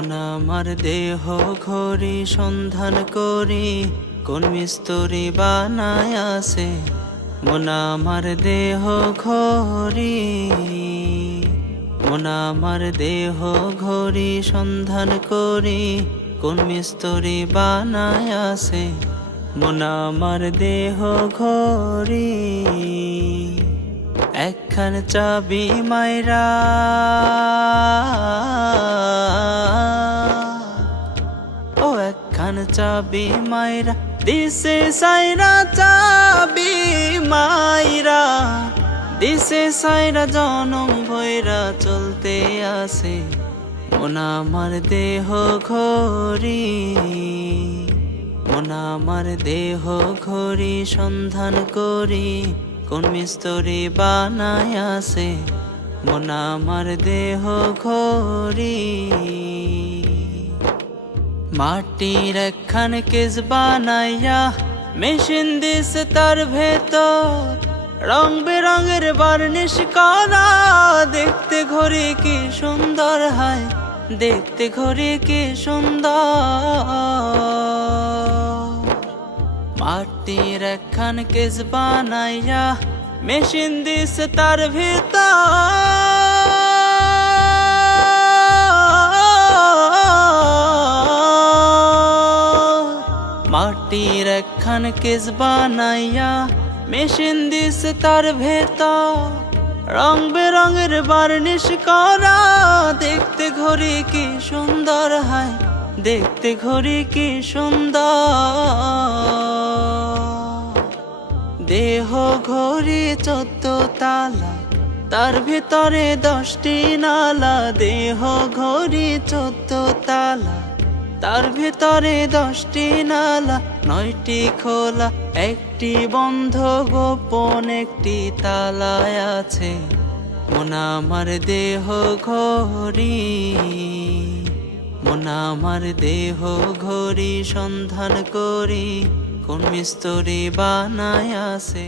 মন আমার দেহ ঘড়ি সন্ধান করি, কোন মিস্তুরি বানায় আছে। মন আমার দেহ ঘড়ি, মন আমার দেহ ঘড়ি সন্ধান করি, কোন মিস্তুরি বানায় আছে। মন আমার দেহ ঘড়ি একখান চাবি মাইরা, ও একখান চাবি মাইরা দিছে সাইরা, চাবি মাইরা দিছে সাইরা জনম ভৈরা চলতে আছে। মন আমার দেহ ঘড়ি, মন আমার দেহ ঘড়ি সন্ধান করি, কোন মিস্তুরি বানায় আছে। মন আমার দেহ ঘড়ি মাটির একখান কেস বানাইয়া মেশিন দিছে তার ভেতর, রং বেরঙের বার্নিশ করা। দেখতে ঘড়ি কি সুন্দর হয়, দেখতে ঘড়ি কি সুন্দর। মাটির একখান কেস বানাইয়া মেশিন দিছে তার ভিতর, মাটির একখান কেস বানাইয়া মেশিন দিছে তার ভেতর, রং বেরঙের বার্নিশ করা। দেখতে ঘড়ি কি সুন্দর হয়, দেখতে ঘড়ি কি সুন্দর। দেহ ঘড়ি 14 তালা, তার ভিতরে 10টি নালা। দেহ ঘড়ি 14 তালা, তার ভিতরে 10টি নালা। 9টি খোলা, 1টি বন্ধ, গোপন একটি তালায় আছে। মন আমার দেহ ঘড়ি, মন আমার দেহ ঘড়ি সন্ধান করি, কোন মিস্তুরি বানায় আছে।